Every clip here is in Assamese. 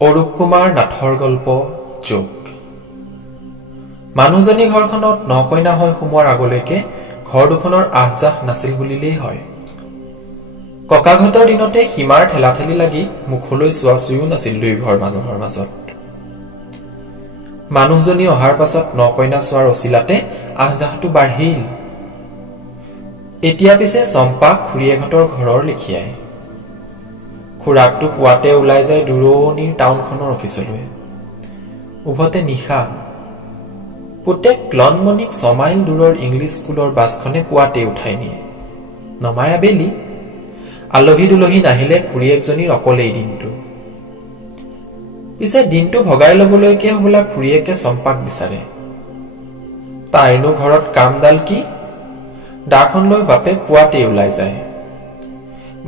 অৰূপ কুমাৰ নাথৰ গল্প যোগ। মানুহজনী ঘৰখনত নকইনা হৈ সোমোৱাৰ আগলৈকে ঘৰ দুখনৰ আহজাহ নাছিল বুলিলেই হয়। ককাঘতৰ দিনতে সীমাৰ ঠেলাঠেলি লাগি মুখলৈ চোৱা চুইও নাছিল দুই ঘৰ মানুহৰ মাজত। মানুহজনী অহাৰ পাছত নকইনা চোৱাৰ অচিলাতে আহজাহটো বাঢ়িল। এতিয়া পিছে চম্পা খুৰীয়েকহঁতৰ ঘৰৰ লেখীয়াই। খুৰাকটো পুৱাতে ওলাই যায় দূৰণিৰ টাউনখনৰ অফিচলৈ। উভতে নিশা। পুতেক ক্লনমণিক 6 মাইল দূৰৰ ইংলিছ স্কুলৰ বাছখনে পুৱাতে উঠাই নিয়ে। নমাই আবেলি। আলহী দুলহী নাহিলে খুৰীয়েকজনীৰ অকলেই দিনটো। পিছে দিনটো ভগাই ল'বলৈকে হবলা খুৰীয়েকে চম্পাক বিচাৰে। তাইৰনো ঘৰত কামডাল কি? দাখন লৈ বাপেক পুৱাতে ওলাই যায়।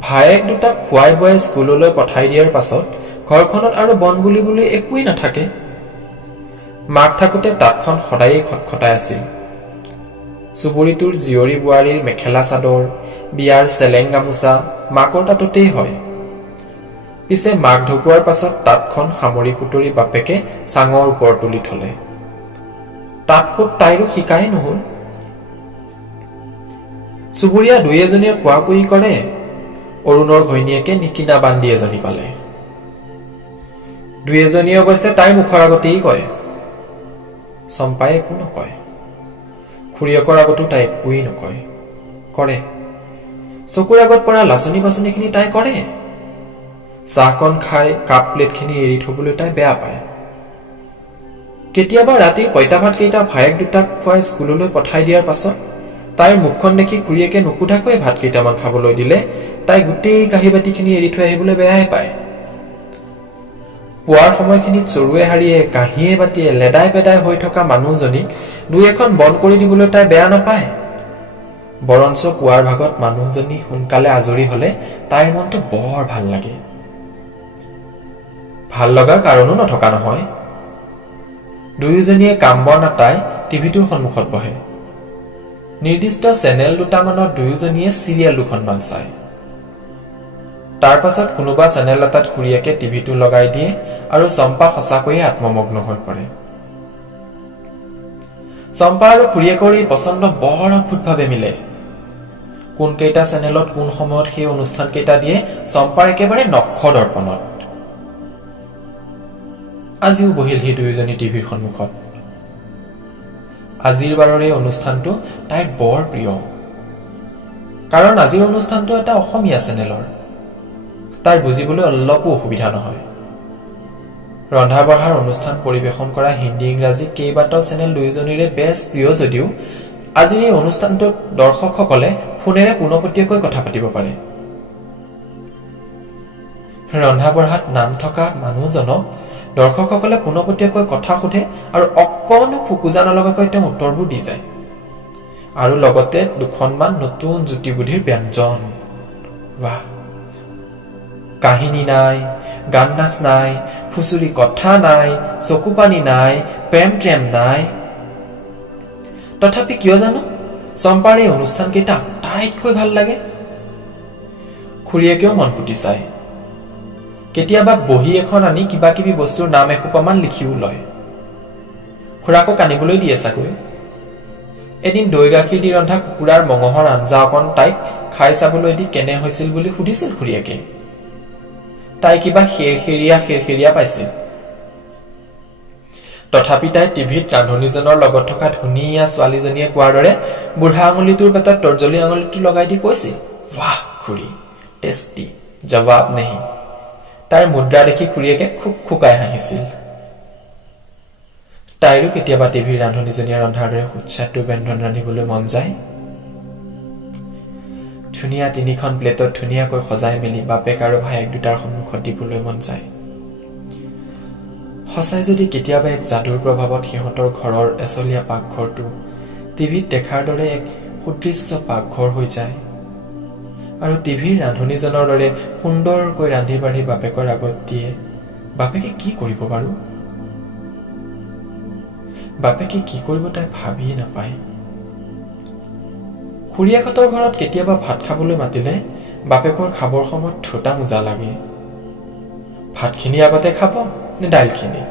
ভায়েক দুটাক খুৱাই বুৱাই স্কুললৈ পঠাই দিয়াৰ পাছত ঘৰখনত আৰু বন বুলিবলৈ একোৱেই নাথাকে। মাক থাকোঁতে তাঁতখন সদায়েই খটখটাই আছিল। চুবুৰীটোৰ জীয়ৰী বোৱাৰীৰ মেখেলা চাদৰ, বিয়াৰ চেলেং গামোচা মাকৰ তাঁততেই হয়। পিছে মাক ঢুকোৱাৰ পাছত তাঁতখন সামৰি সুতৰি বাপেকে চাঙৰ ওপৰত তুলি থলে। তাঁত সুত তাইৰো শিকাই নহল। চুবুৰীয়া দুই এজনীয়ে কোৱা কুই কৰে। অৰুণৰ ঘৈণীয়েকে নিকিনা বান্ধি এজনী পালে। দুই এজনীয়ে অৱশ্যে তাইৰ মুখৰ আগতেই কয়। চম্পাই একো নকয়। খুৰীয়েকৰ আগতো তাই একোৱেই নকয়। কৰে। চকুৰ আগত পৰা লাচনি বাচনিখিনি তাই কৰে। চাহকণ খাই কাপ প্লেটখিনি এৰি থবলৈ তাই বেয়া পায়। কেতিয়াবা ৰাতিৰ পঁইতা ভাতকেইটা ভায়েক দুটাক খুৱাই স্কুললৈ পঠাই দিয়াৰ পাছত তাইৰ মুখখন দেখি খুৰীয়েকে নুসুধাকৈ ভাত কেইটামান খাবলৈ দিলে তাই গোটেই কাঁহী বাতিখিনি এৰি থৈ আহিবলৈ বেয়াই পায়। পুৱাৰ সময়খিনিত চৰুৱে হাৰিয়ে কাঁহীয়ে বাতিয়ে লেদাই পেদাই হৈ থকা মানুহজনীক দুই এখন বন কৰি দিবলৈ তাই বেয়া নাপায়। বৰঞ্চ পুৱাৰ ভাগত মানুহজনী সোনকালে আজৰি হলে তাইৰ মনটো বৰ ভাল লাগে। ভাল লগাৰ কাৰণো নথকা নহয়। দুয়োজনীয়ে কাম বন আঁতাই টিভিটোৰ সন্মুখত বহে। নিৰ্দিষ্ট চেনেল দুটামানত দুয়োজনীয়ে চিৰিয়েল দুখনমান চায়। তাৰ পাছত কোনোবা চেনেল এটাত খুৰীয়েকে টিভিটো লগাই দিয়ে আৰু চম্পা সঁচাকৈয়ে আত্মমগ্ন হৈ পৰে। চম্পা আৰু খুৰীয়েকৰ এই পচন্দ বৰ অদ্ভুতভাৱে মিলে। কোনকেইটা চেনেলত কোন সময়ত সেই অনুষ্ঠান কেইটা দিয়ে চম্পাৰ একেবাৰে নক্ষ দৰ্পণত। আজিও বহিল সেই দুয়োজনী টিভিৰ সন্মুখত। আজিৰ বাৰৰ এই অনুষ্ঠানটো তাইৰ বৰ প্ৰিয়। কাৰণ আজিৰ অনুষ্ঠানটো এটা অসমীয়া চেনেলৰ। তাইৰ বুজিবলৈ অলপো অসুবিধা নহয়। ৰন্ধা বঢ়াৰ অনুষ্ঠান পৰিৱেশন কৰা হিন্দী ইংৰাজী কেইবাটাও চেনেল দুয়োজনীৰে বেছ প্ৰিয় যদিও আজিৰ এই অনুষ্ঠানটোত দৰ্শকসকলে ফোনেৰে পোনপটীয়াকৈ কথা পাতিব পাৰে। ৰন্ধা বঢ়াত নাম থকা মানুহজনক দৰ্শকসকলে পোনপটীয়াকৈ কথা সোধে আৰু অকণো খোকোজা নলগাকৈ তেওঁ উত্তৰবোৰ দি যায়। আৰু লগতে দুখনমান নতুন জুতিবুদ্ধিৰ ব্যঞ্জন। বাহ! কাহিনী নাই, গান নাচ নাই, ফুচুৰি কথা নাই, চকু পানী নাই, প্ৰেম ট্ৰেম নাই। তথাপি কিয় জানো চম্পাৰ এই অনুষ্ঠান কেইটা আটাইতকৈ ভাল লাগে। খুৰীয়েকেও মন পুতি চায়। কেতিয়াবা বহী এখন আনি কিবা কিবি বস্তুৰ নাম এসোপামান লিখিও লয়। খুৰাকক আনিবলৈ দিয়ে চাগৈ। এদিন দৈ গাখীৰ দি ৰন্ধা কুকুৰাৰ মঙহৰ আঞ্জা অকণ তাইক খাই চাবলৈ দি কেনে হৈছিল বুলি সুধিছিল খুৰীয়েকে। তাই কিবা খেৰখেৰীয়া পাইছিল। তথাপি তাই টিভিত ৰান্ধনীজনৰ লগত থকা ধুনীয়া ছোৱালীজনীয়ে কোৱাৰ দৰে বুঢ়া আঙুলিটোৰ পেটত তৰ্জলী আঙুলিটো লগাই দি কৈছিল, বাহ খুৰী, টেষ্টি, জবাব নেহি। তাইৰ মুদ্ৰা দেখি খুৰীয়েকে খুক খুকাই হাঁহিছিল। তাইৰো কেতিয়াবা টিভিৰ ৰান্ধনীজনীয়ে ৰন্ধাৰ দৰে সুস্বাদু ব্যঞ্জন ৰান্ধিবলৈ মন যায়। ধুনীয়া 3খন প্লেটত ধুনীয়াকৈ সজাই মেলি বাপেক আৰু ভায়েক দুটাৰ সন্মুখত দিবলৈ মন যায়। সঁচাই যদি কেতিয়াবা এক যাদুৰ প্ৰভাৱত সিহঁতৰ ঘৰৰ এচলীয়া পাকঘৰটো টিভিত দেখাৰ দৰে এক সুদৃশ্য পাকঘৰ হৈ যায় আৰু টিভিৰ ৰান্ধনীজনৰ দৰে সুন্দৰকৈ ৰান্ধি বাঢ়ি বাপেকৰ আগত দিয়ে, বাপেকে কি কৰিব বাৰু? বাপেকে কি কৰিব তাই ভাবিয়ে নাপায়। খুৰীয়েকহঁতৰ ঘৰত কেতিয়াবা ভাত খাবলৈ মাতিলে বাপেকৰ খাবৰ সময়ত থোটা মোজা লাগে। ভাতখিনি আগতে খাব নে দাইলখিনি,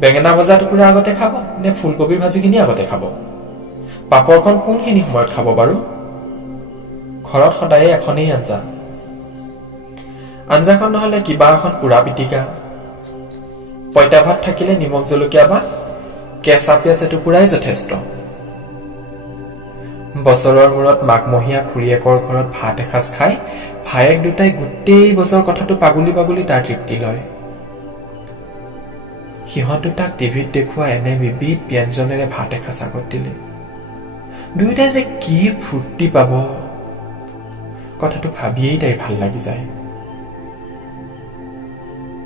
বেঙেনা ভজা টুকুৰা আগতে খাব নে ফুলকবিৰ ভাজিখিনি আগতে খাব, পাপৰখন কোনখিনি সময়ত খাব বাৰু? ঘৰত সদায়ে এখনেই আঞ্জা, আঞ্জাখন নহলে কিবা এখন পোৰা পিটিকা, পইতা ভাত থাকিলে নিমখ জলকীয়া বা কেঁচা পিঁয়াজ এটুকুৰাই যথেষ্ট। বছৰৰ মূৰত মাঘমহীয়া খুৰীয়েকৰ ঘৰত ভাত এসাঁজ খাই ভায়েক দুটাই গোটেই বছৰ কথাটো পাগুলি পাগুলি তাৰ তৃপ্তি লয়। সিহঁত দুটাক টিভিত দেখুওৱা এনে বিবিধ ব্যঞ্জনেৰে ভাত এসাঁজ আগত দিলে দুয়োটাই যে কি ফূৰ্তি পাব, কথাটো ভাবিয়েই তাইৰ ভাল লাগি যায়।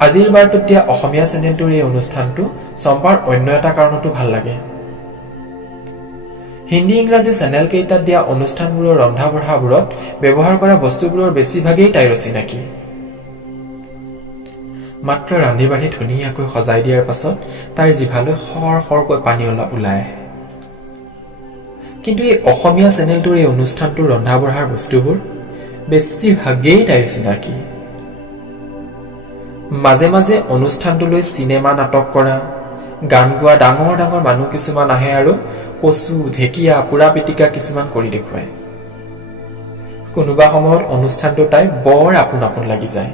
আজিৰ বাৰটোত দিয়া অসমীয়া চেনেলটোৰ এই অনুষ্ঠানটো চম্পাৰ অন্য এটা কাৰণতো ভাল লাগে। হিন্দী ইংৰাজী চেনেল কেইটাত দিয়া অনুষ্ঠানবোৰৰ ৰন্ধা বঢ়াবোৰত ব্যৱহাৰ কৰা বস্তুবোৰৰ বেছিভাগেই তাইৰ চিনাকি। মাত্ৰ ৰান্ধি বাঢ়ি ধুনীয়াকৈ সজাই দিয়াৰ পাছত তাইৰ জিভালৈ সৰ সৰকৈ পানী ওলাই আহে। কিন্তু এই অসমীয়া চেনেলটোৰ এই অনুষ্ঠানটোৰ ৰন্ধা বঢ়াৰ বস্তুবোৰ বেছিভাগেই তাইৰ চিনাকি। মাজে মাজে অনুষ্ঠানটোলৈ চিনেমা নাটক কৰা, গান গোৱা ডাঙৰ ডাঙৰ মানুহ কিছুমান আহে আৰু কচু, ঢেকীয়া, পোৰা পিটিকা কিছুমান কৰি দেখুৱায়। কোনোবা সময়ত অনুষ্ঠানটো তাই বৰ আপোন আপোন লাগি যায়।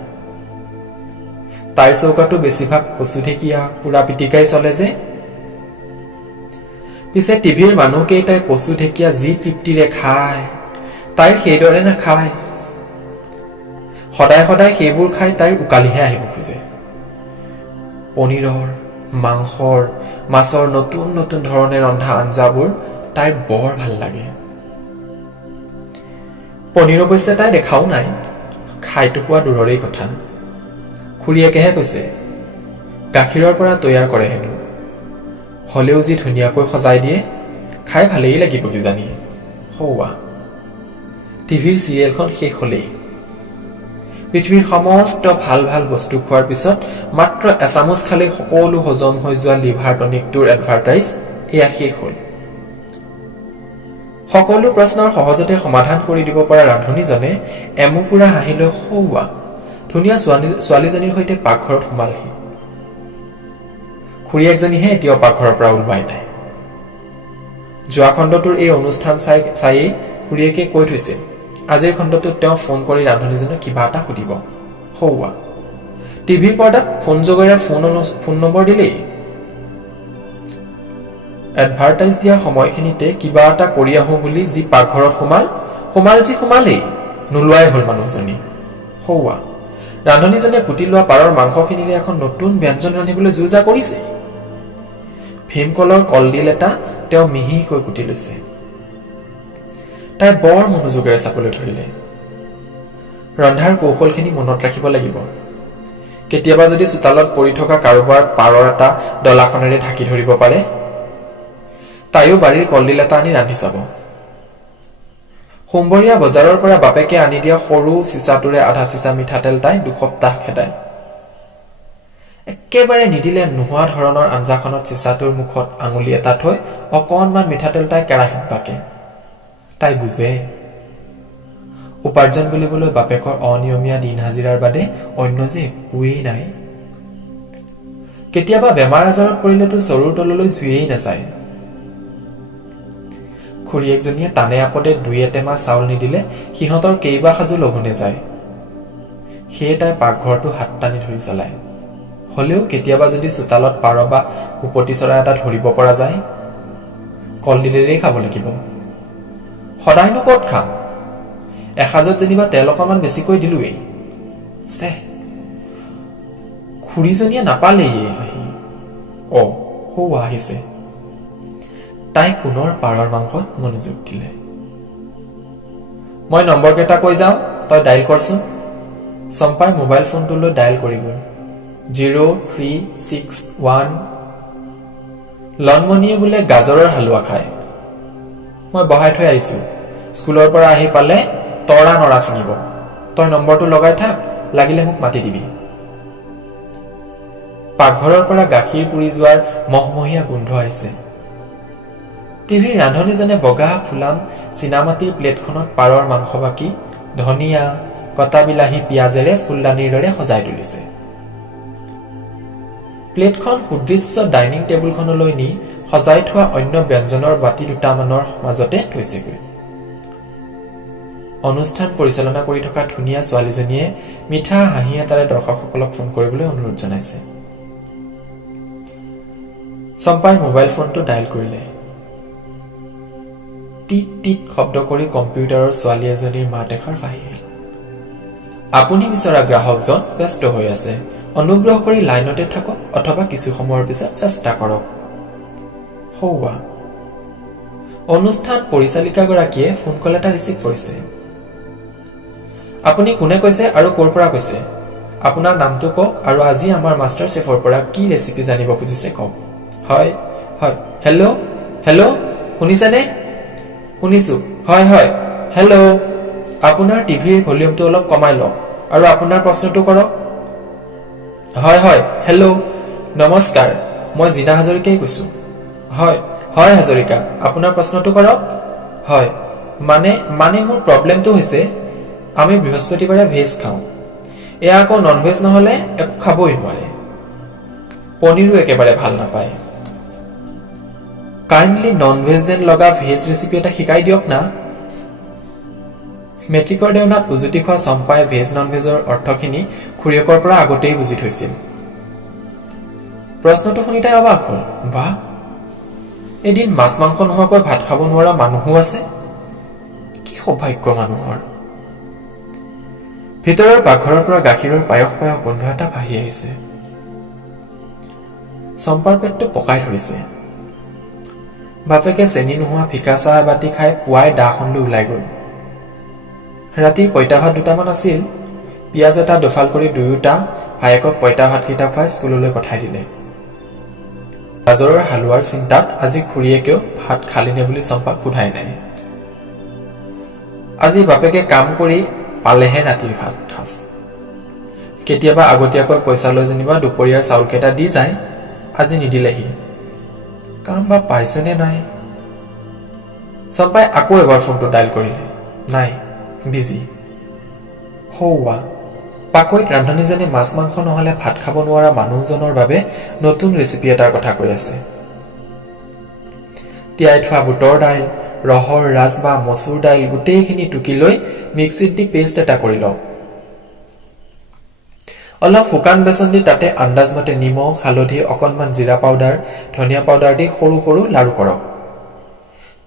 তাইৰ চৌকাটো বেছিভাগ কচু ঢেকীয়া, পোৰা পিটিকাই চলে যে। পিছে টিভিৰ মানুহকেইটাই কচু ঢেকীয়া যি তৃপ্তিৰে খায়, তাইৰ সেইদৰে নাখায়। সদায় সদায় সেইবোৰ খাই তাইৰ উকালিহে আহিব খোজে। পনীৰৰ, মাংসৰ, মাছৰ নতুন নতুন ধৰণে ৰন্ধা আঞ্জাবোৰ তাইৰ বৰ ভাল লাগে। পনীৰ অৱশ্যে তাই দেখাও নাই, খাইতো পোৱা দূৰৰেই কথা। খুৰীয়েকেহে কৈছে গাখীৰৰ পৰা তৈয়াৰ কৰে হেনো, হলেও যি ধুনীয়াকৈ সজাই দিয়ে, খাই ভালেই লাগিব কিজানি। হৌৱা টিভিৰ চিৰিয়েলখন শেষ হলেই। পৃথিৱীৰ সমস্ত ভাল ভাল বস্তু খোৱাৰ পিছত মাত্ৰ এচামুচ খালেই সকলো হজম হৈ যোৱা লিভাৰ টনিকটোৰ এডভাৰটাইজ এয়া শেষ হল। সকলো প্ৰশ্নৰ সহজতে সমাধান কৰি দিব পৰা ৰান্ধনীজনে এমুকুৰা হাঁহিলৈ হৌৱা ধুনীয়া ছোৱালীজনীৰ সৈতে পাকঘৰত সোমালহি। খুৰীয়েকজনীহে এতিয়াও পাকঘৰৰ পৰা ওলোৱাই নাই। যোৱা খণ্ডটোৰ এই অনুষ্ঠান চায়েই খুৰীয়েকে কৈ থৈছিল আজিৰ খণ্ডটোত তেওঁ ফোন কৰি ৰান্ধনীজনক কিবা এটা সুধিব। হৌৱা টিভিৰ পৰ্দাত ফোন যোগেৰে ফোন নম্বৰ দিলেই। এডভাৰটাইজ দিয়া সময়খিনিতে কিবা এটা কৰি আহোঁ বুলি যি পাকঘৰত সোমালেই নোলোৱাই হল মানুহজনী। হৌৱা ৰান্ধনীজনে কুটি লোৱা পাৰৰ মাংসখিনিৰে এখন নতুন ব্যঞ্জন ৰান্ধিবলৈ যোজা কৰিছে। ভীমকলৰ কলডিল এটা তেওঁ মিহিকৈ কুটি লৈছে। তাই বৰ মনোযোগেৰে চাবলৈ ধৰিলে। ৰন্ধাৰ কৌশলখিনি মনত ৰাখিব লাগিব। কেতিয়াবা যদি চোতালত পৰি থকা কাৰোবাৰ পাৰৰ এটা ডলাখনেৰে ঢাকি ধৰিব পাৰে, তাইও বাৰীৰ কলডিল এটা আনি ৰান্ধি চাব। সোমবৰীয়া বজাৰৰ পৰা বাপেকে আনি দিয়া সৰু চিচাটোৰে আধা চিচা মিঠাতেল তাই দুসপ্তাহ খেদায়। একেবাৰে নিদিলে নোহোৱা ধৰণৰ আঞ্জাখনত চিচাটোৰ মুখত আঙুলি এটা থৈ অকণমান মিঠাতেল তাই কেৰাহীত বাকে। তাই বুজে উপাৰ্জন বুলিবলৈ বাপেকৰ অনিয়মীয়া দিন হাজিৰাৰ বাদে অন্য যে একোৱেই নাই। কেতিয়াবা বেমাৰ আজাৰত পৰিলেতো চৰুৰ তললৈ জুইয়েই নাযায়। খুৰীয়েকজনীয়ে টানে আপদে 2 টেমা চাউল নিদিলে সিহঁতৰ কেইবা সাজো লঘোণে যায়। সেয়ে তাই পাকঘৰটো হাত টানি ধৰি চলায়। হলেও কেতিয়াবা যদি চোতালত পাৰ বা কুপতি চৰাই এটা ধৰিব পৰা যায়, কলডিলেৰেই খাব লাগিব। সদায়নো ক'ত খাম? এসাজত যেনিবা তেল অকণমান বেছিকৈ দিলোৱেই। খুৰীজনীয়ে নাপালেই আহি। হৌৱা আহিছে। তাই পুনৰ পাৰৰ মাংসত মনোযোগ দিলে। মই নম্বৰকেইটা কৈ যাওঁ, তই ডাইল কৰচোন। চম্পাই মোবাইল ফোনটোলৈ ডাইল কৰি গল। 0361। লনমণিয়ে বোলে গাজৰৰ হালোৱা খায়। মই বহাই থৈ আহিছো। স্কুলৰ পৰা আহি পালে তৰা নৰা ছিঙিব। তই নম্বৰটো লগাই থাক, লাগিলে মোক মাতি দিবি। পাকঘৰৰ পৰা গাখীৰ পুৰি যোৱাৰ মহমহীয়া গোন্ধ আহিছে। টিভিৰ ৰান্ধনীজনে বগা ফুলাম চীনামাটিৰ প্লেটখনত পাৰৰ মাংস বাকি ধনিয়া, কটা বিলাহী, পিঁয়াজেৰে ফুলদানিৰ দৰে সজাই তুলিছে। প্লেটখন সুদৃশ্য ডাইনিং টেবুলখনলৈ নি সজাই থোৱা অন্য ব্যঞ্জনৰ বাতি দুটামানৰ মাজতে থৈছেগৈ। অনুষ্ঠান পৰিচালনা কৰি থকা ধুনীয়া ছোৱালীজনীয়ে মিঠা হাঁহি এটাৰে দৰ্শকসকলক ফোন কৰিবলৈ অনুৰোধ জনাইছে। চম্পাই মোবাইল ফোনটো ডায়েল কৰিলে। টিট টিট শব্দ কৰি কম্পিউটাৰৰ ছোৱালী এজনীৰ মাত এষাৰ ভাহি আহিল। আপুনি বিচৰা গ্ৰাহকজন ব্যস্ত হৈ আছে, অনুগ্ৰহ কৰি লাইনতে থাকক অথবা কিছু সময়ৰ পিছত চেষ্টা কৰক। হৌৱা অনুষ্ঠান পৰিচালিকাগৰাকীয়ে ফোন কল এটা ৰিচিভ কৰিছে। আপুনি কোনে কৈছে আৰু ক'ৰ পৰা কৈছে? আপোনাৰ নামটো কওক আৰু আজি আমাৰ মাষ্টাৰ চেফৰ পৰা কি ৰেচিপি জানিব খুজিছে কওক। হয় হয়, হেল্ল' হেল্ল', শুনিছেনে? শুনিছো, হয় হয়, হেল্ল'। আপোনাৰ টিভিৰ ভলিউমটো অলপ কমাই লওক আৰু আপোনাৰ প্ৰশ্নটো কৰক। হয় হয়, হেল্ল', নমস্কাৰ, মই জিনা হাজৰিকাই কৈছো। হয় হয় হাজৰিকা, আপোনাৰ প্ৰশ্নটো কৰক। হয় মানে মোৰ প্ৰব্লেমটো হৈছে আমি বৃহস্পতিবাৰে ভেজ খাওঁ, এয়া আকৌ নন ভেজ নহ'লে একো খাবই নোৱাৰে, পনীৰো একেবাৰে ভাল নাপায়। কাইণ্ডলি নন ভেজ যেন লগা ভেজ ৰেচিপি এটা শিকাই দিয়ক না। মেট্ৰিকৰ দেউনাত উজুতি খোৱা চম্পাই ভেজ নন ভেজৰ অৰ্থখিনি খুৰীয়েকৰ পৰা আগতেই বুজি থৈছিল। প্ৰশ্নটো শুনি তাই অবাক হ'ল। বাহ, এদিন মাছ মাংস নোহোৱাকৈ ভাত খাব নোৱাৰা মানুহো আছে, কি সৌভাগ্য মানুহৰ। ভিতৰৰ পাকঘৰৰ পৰা গাখীৰৰ পায়স পায়স গোন্ধ এটা ভাহি আহিছে। চম্পাৰ পেটটো পকাই ধৰিছে। বাপেকে চেনি নোহোৱা ফিকা চাহ এবাতি খাই পুৱাই দাখন লৈ ওলাই গ'ল। ৰাতিৰ পঁইতা ভাত দুটামান আছিল, পিঁয়াজ এটা দুফাল কৰি দুয়োটা ভায়েকক পঁইতা ভাতকেইটা খুৱাই স্কুললৈ পঠাই দিলে। গাজৰৰ হালোৱাৰ চিন্তাত আজি খুৰীয়েকেও ভাত খালিনে বুলি চম্পাক সোধাই নাই। আজি বাপেকে কাম কৰি পালেহে ৰাতিৰ ভাত সাজ। কেতিয়াবা আগতীয়াকৈ পইচা লৈ যেনিবা দুপৰীয়াৰ চাউলকেইটা দি যায়, আজি নিদিলেহি। কাম বা পাইছেনে নাই? চম্পাই আকৌ এবাৰ ফোনটো ডায়েল কৰিলে। নাই, বিজি। হৌৱা, পাকৈত ৰান্ধনীজনে মাছ মাংস নহ'লে ভাত খাব নোৱাৰা মানুহজনৰ বাবে নতুন ৰেচিপি এটাৰ কথা কৈ আছে। তিয়াই থোৱা বুটৰ দাইল, ৰহৰ ৰাজ বা মচুৰ দাইল গোটেইখিনি টুকি লৈ মিক্সিত দি পেষ্ট এটা কৰি লওক। অলপ শুকান বেচন দি তাতে আন্দাজমতে নিমখ, হালধি, অকণমান জিৰা পাউডাৰ, ধনিয়া পাউডাৰ দি সৰু সৰু লাড়ু কৰক।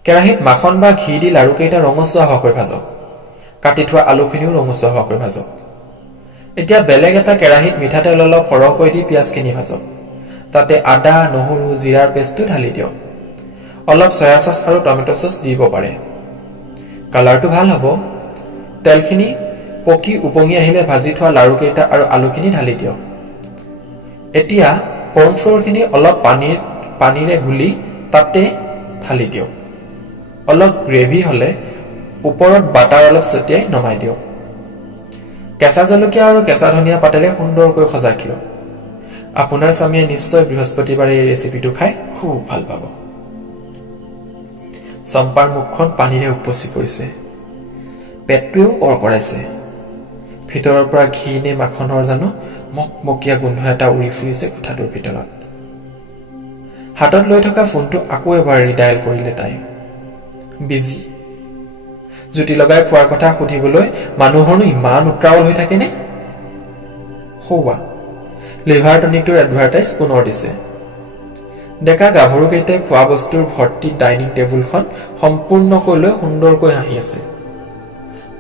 কেৰাহীত মাখন বা ঘি দি লাড়ুকেইটা ৰঙচুৱা হোৱাকৈ ভাজক। কাটি থোৱা আলুখিনিও ৰঙচুৱা হোৱাকৈ ভাজক। এতিয়া বেলেগ এটা কেৰাহীত মিঠাতেল অলপ সৰহকৈ দি পিঁয়াজখিনি ভাজক। তাতে আদা, নহৰু, জিৰাৰ পেষ্টটো ঢালি দিয়ক। অলপ চয়া চচ আৰু টমেটো চচ দিব পাৰে, কালাৰটো ভাল হ'ব। তেলখিনি পকি উপঙি আহিলে ভাজি থোৱা লাড়ুকেইটা আৰু আলুখিনি ঢালি দিয়ক। এতিয়া কৰ্ণফ্ল'ৰখিনি অলপ পানীৰে গুলি তাতে ঢালি দিয়ক। অলপ গ্ৰেভি হ'লে ওপৰত বাটাৰ অলপ ছটিয়াই নমাই দিয়ক। কেঁচা জলকীয়া আৰু কেঁচা ধনিয়া পাতেৰে সুন্দৰকৈ সজাই থ'লক। আপোনাৰ স্বামীয়ে নিশ্চয় বৃহস্পতিবাৰে এই ৰেচিপিটো খাই খুব ভাল পাব। চম্পাৰ মুখখন পানীৰে উপচি পৰিছে, পেটটোৱেও কৰকৰাইছে। ভিতৰৰ পৰা ঘি নে মাখনৰ জানো মকমকীয়া গোন্ধ এটা উৰি ফুৰিছে কোঠাটোৰ ভিতৰত। হাতত লৈ থকা ফোনটো আকৌ এবাৰ ৰিডায়েল কৰিলে তাই। বিজি। জুতি লগাই খোৱাৰ কথা সুধিবলৈ মানুহৰনো ইমান উত্ৰাৱল হৈ থাকেনে? হৌৱা, লিভাৰ টনিকটোৰ এডভাৰটাইজ পুনৰ দিছে। ডেকা গাভৰুকেইটাই খোৱা বস্তুৰ ভৰ্তি ডাইনিং টেবুলখন সম্পূৰ্ণকৈ লৈ সুন্দৰকৈ হাঁহি আছে।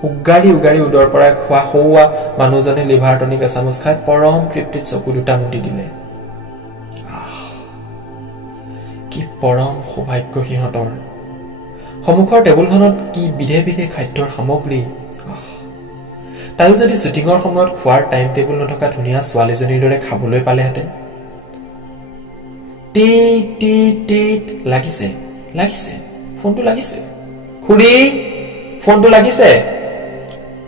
উগাৰি উগাৰি উদৰ পৰাই খোৱা হৌৱা মানুহজনে লিভাৰ টনিক এচামুচ খাই পৰম তৃপ্তিত চকু দুটা মুদি দিলে। কি পৰম সৌভাগ্য সিহঁতৰ। সন্মুখৰ টেবুলখনত কি বিধে বিধে খাদ্যৰ সামগ্ৰী। তাইও যদি শ্বুটিঙৰ সময়ত খোৱাৰ টাইম টেবুল নথকা ধুনীয়া ছোৱালীজনীৰ দৰে খাবলৈ পালেহেঁতেন। টিট টিট টিট, লাগিছে লাগিছে, ফোনটো লাগিছে। খুৰী, ফোনটো লাগিছে।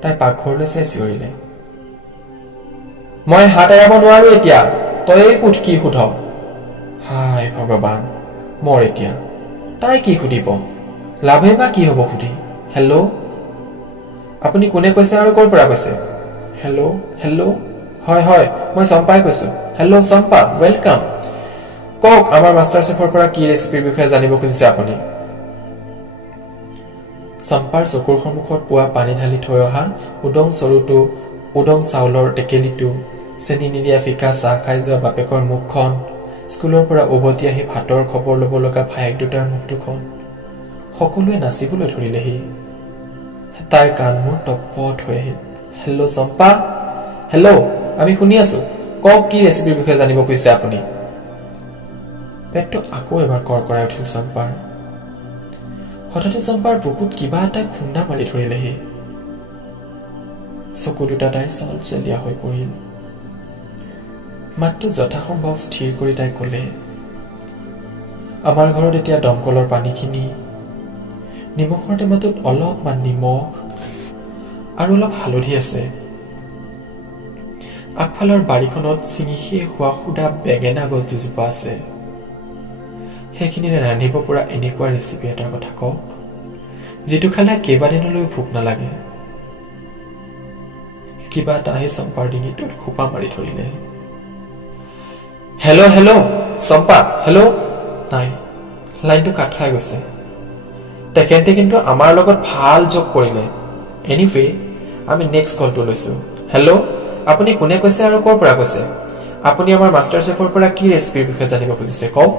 তাই পাকঘৰলৈ চাই চিঞৰিলে। মই হাত এৰাব নোৱাৰো এতিয়া, তই সুধ কি সুধ। হাই ভগৱান, মৰ এতিয়া তাই কি সুধিব, লাভে বা কি হ'ব সুধি। হেল্ল', আপুনি কোনে কৈছে আৰু ক'ৰ পৰা কৈছে? হেল্ল' হেল্ল', হয় হয় মই চম্পাই কৈছো হেল্ল' চম্পা ৱেলকাম কওক আমাৰ মাষ্টাৰ চেফৰ পৰা কি ৰেচিপিৰ বিষয়ে জানিব খুজিছে আপুনি চম্পাৰ চকুৰ সন্মুখত পোৱা পানী ঢালি থৈ অহা উদং চৰুটো উদং চাউলৰ টেকেলিটো চেনি নিদিয়া ফিকা চাহ খাই যোৱা বাপেকৰ মুখখন স্কুলৰ পৰা উভতি আহি ভাতৰ খবৰ ল'ব লগা ভায়েক দুটাৰ মুখ দুখন সকলোৱে নাচিবলৈ ধৰিলেহি তাইৰ কাণ মোৰ টপত হৈ আহিল হেল্ল' চম্পা হেল্ল' আমি শুনি আছো কওক কি ৰেচিপিৰ বিষয়ে জানিব খুজিছে আপুনি পেটটো আকৌ এবাৰ কৰকৰাই উঠিল চম্পাৰ হঠাতে চম্পাৰ বুকুত কিবা এটা খুন্দা মাৰি ধৰিলেহি চকু দুটা তাইৰ চলচলীয়া হৈ পৰিল মাতটো যথাসম্ভৱ স্থিৰ কৰি তাই ক'লে আমাৰ ঘৰত এতিয়া দমকলৰ পানীখিনি নিমখৰ টেমাটোত অলপমান নিমখ আৰু অলপ হালধি আছে আগফালৰ বাৰীখনত ছিঙি শেষ হোৱা সুদা বেঙেনা গছ দুজোপা আছে সেইখিনিৰে ৰান্ধিব পৰা এনেকুৱা ৰেচিপি এটাৰ কথা কওক যিটো খালে কেইবাদিনলৈ ভোক নালাগে কিবা এটা আহি চম্পাৰ ডিঙিটোত খোপা মাৰি ধৰিলে হেল্ল' হেল্ল' চম্পা হেল্ল' নাই লাইনটো কাট খাই গৈছে তেখেতে কিন্তু আমাৰ লগত ভাল যোগ কৰিলে এনিৱে আমি নেক্সট কলটো লৈছো হেল্ল' আপুনি কোনে কৈছে আৰু ক'ৰ পৰা কৈছে আপুনি আমাৰ মাষ্টাৰ চেফৰ পৰা কি ৰেচিপিৰ বিষয়ে জানিব খুজিছে কওক